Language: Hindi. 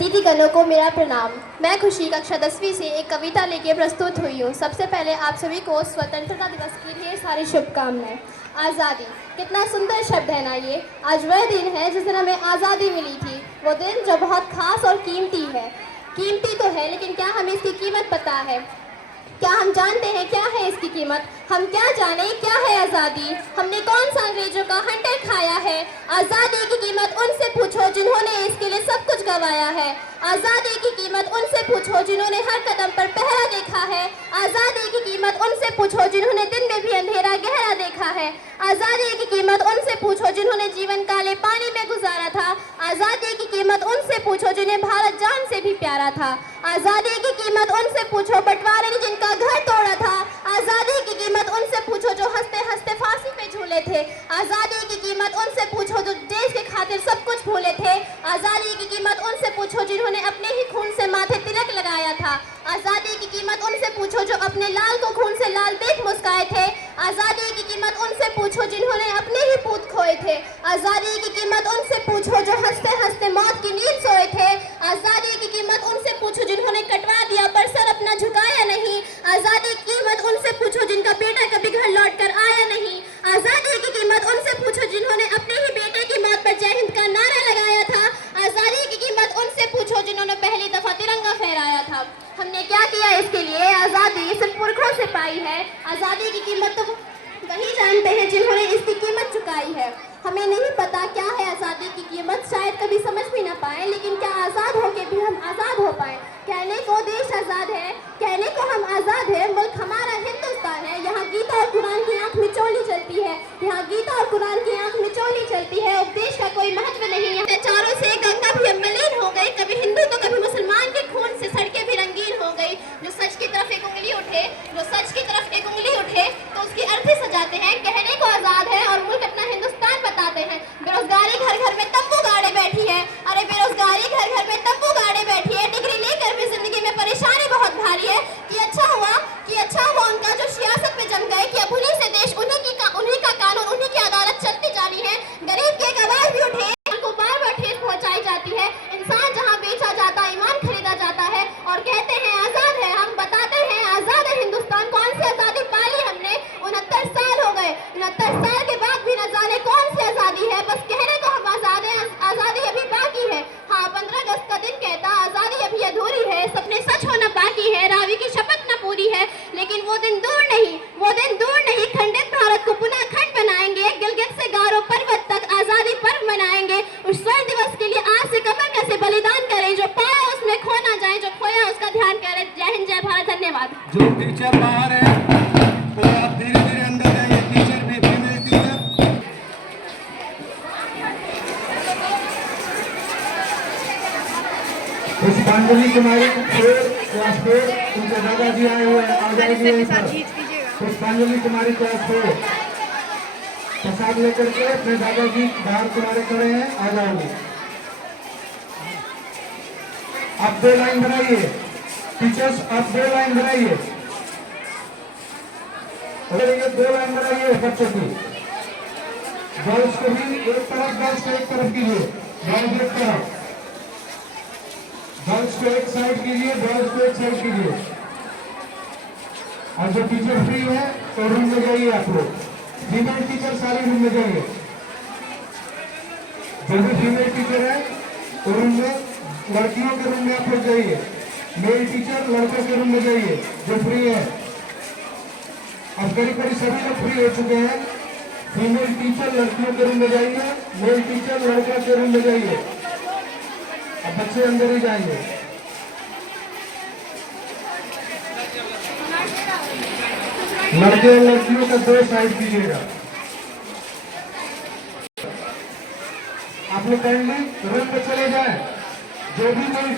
अतिथिगणों को मेरा प्रणाम। मैं खुशी कक्षा 10वीं से एक कविता लेके प्रस्तुत हुई हूँ। सबसे पहले आप सभी को स्वतंत्रता दिवस की ढेर सारी शुभकामनाएं। आज़ादी कितना सुंदर शब्द है ना ये। आज वह दिन है जिस दिन हमें आज़ादी मिली थी। वो दिन जो बहुत खास और कीमती है। कीमती तो है, लेकिन क्या हमें इसकी कीमत पता है? क्या हम जानते हैं क्या है इसकी कीमत? हम क्या जाने क्या है आज़ादी? हमने कौन सा अंग्रेजों का हंटर खाया है? आज़ादी की कीमत उनसे पूछो जिन्होंने इसके लिए सब कुछ गंवाया है। आज़ादी की कीमत उनसे पूछो जिन्होंने हर कदम पर पहरा देखा है। आज़ादी की कीमत उनसे पूछो जिन्होंने दिन में भी अंधेरा गहरा देखा है। आज़ादी की कीमत उनसे पूछो जिन्होंने जीवन काले पानी में गुजारा था। आज़ादी की कीमत उनसे पूछो जिन्हें भारत जान से भी प्यारा था। आज़ादी की कीमत उनसे पूछो बंटवारे ने जिनका घर तोड़ा था। आज़ादी की कीमत उनसे पूछो जो हंसते हंसते फांसी पे झूले थे। आज़ादी की कीमत उनसे पूछो जो देश के खातिर सब कुछ भूले थे। आज़ादी की कीमत उनसे पूछो जिन्होंने अपने ही खून से माथे तिलक लगाया था। आज़ादी की कीमत उनसे पूछो जो अपने लाल को खून से लाल देख मुस्काए थे। आज़ादी की कीमत उनसे पूछो जिन्होंने अपने ही पूत खोए थे। आज़ादी की कीमत उनसे पूछो जो हंसते हंसते मौत की नींद सोए थे। आज़ादी की कीमत उनसे पूछो जिन्होंने कटवा दिया पर सर अपना झुकाया नहीं। आज़ादी की कीमत उनसे पूछो जिनका बेटा कभी घर लौट कर आया नहीं। आज़ादी की कीमत उनसे पूछो जिन्होंने अपने ही बेटे की मौत पर जय हिंद का नारा लगाया था। आज़ादी की कीमत उनसे पूछो जिन्होंने पहली दफा तिरंगा फहराया था। हमने क्या किया इसके लिए? आज़ादी सिर्फ पुरखों से पाई है। आज़ादी की कीमत तो वही जानते हैं जिन्होंने इसकी कीमत चुकाई है। हमें नहीं पता क्या है आज़ादी की कीमत, शायद कभी समझ भी ना पाए, लेकिन क्या आज़ाद होके भी हम आज़ाद हो पाए? कहने को देश आज़ाद है, कहने को हम आज़ाद है, मुल्क हमारा हिंदुस्तान है। यहाँ गीता और कुरान की आंख मिचौली चलती है। यहाँ गीता और कुरान की आंख मिचौली चलती है। उपदेश का कोई महत्व नहीं है। चारों से गंगा भी अब मलिन हो गई। कभी हिंदू तो कभी मुसलमान के खून से सड़कें भी रंगीन हो गई। जो सच की तरफ एक उंगली उठे, जो सच की तरफ एक उंगली उठे तो उसकी अर्थी सजाते हैं। कहने को आज़ाद है और मुल्क अपना हिंदुस्तान बताते हैं। बेरोजगारी घर घर में तंबू गाड़े बैठी है। अरे बेरोजगारी घर घर में तंबू गाड़े बैठी है। डिग्री लेकर भी जिंदगी में परेशानी बहुत भारी है। कि अच्छा हुआ उनका जो सियासत में जम गए कि अब उन्हीं से देश उन्हीं का कानून उन्हीं की अदालत चलती जा रही है। गरीब की एक आवाज भी उठे को बार बार ठेस पहुंचाई जाती है। इंसान जहां बेचा जाता ईमान खरीदा जाता है और कहते हैं आजाद है। हम बताते हैं आजाद है हिंदुस्तान। कौन सी आजादी पाली हमने? 69 साल हो गए। 69 साल के बाद भी न जाने कौन सी आजादी है। बस कहने को हम आजाद हैं, आजादी अभी बाकी है। हाँ, 15 अगस्त का दिन कहता आजादी अभी अधूरी है। सपने सच होना बाकी है, रावी की शपथ न पूरी है। लेकिन वो दिन दूर नहीं, खंडित भारत को पुनः खंड बनाएंगे। गिलगित से गारो पर्वत तक आजादी पर्व मनाएंगे। उस स्वर्ण दिवस के लिए आज से कमर कैसे बलिदान करें। जो पाया उसमें खो ना जाए, जो खोया उसका ध्यान करें। जय हिंद, जय भारत, धन्यवाद। जो टीचर बाहर है तो आप धीरे धीरे अंदर जाइए। टीचर भी फीमेल टीचर। पुष्पांजलि कुमारी क्लास 4 उनके दादाजी आए हुए हैं। आ जाएंगे पुष्पांजलि कुमारी क्लास 4 प्रसाद लेकर के अपने दादाजी बाहर किनारे खड़े हैं। आ जाओगे। आप 2 लाइन बनाइए। टीचर्स आप 2 लाइन बनाइए। 2 लाइन बनाइए बच्चों की। गर्ल्स को भी एक तरफ, गर्ल्स को एक तरफ कीजिए। गर्ल्स एक तरफ, गर्ल्स को एक साइड कीजिए, बॉयज को एक साइड कीजिए। और जो टीचर फ्री है तो रूम में जाइए। आप लोग फीमेल टीचर सारे रूम में जाइए। जो भी फीमेल टीचर है तो रूम में, लड़कियों के रूम में आप लोग जाइए। मेल टीचर लड़कों के रूम में जाइए जो फ्री है। अब करीब सभी लोग फ्री हो चुके हैं। फीमेल टीचर लड़कियों के रूम में जाइए, मेल टीचर लड़कों के रूम में जाइए। अब बच्चे अंदर ही जाएंगे। लड़के और लड़कियों का 2 साइड कीजिएगा। आप लोग काइंडली रूम में चले जाएं। जो भी कोई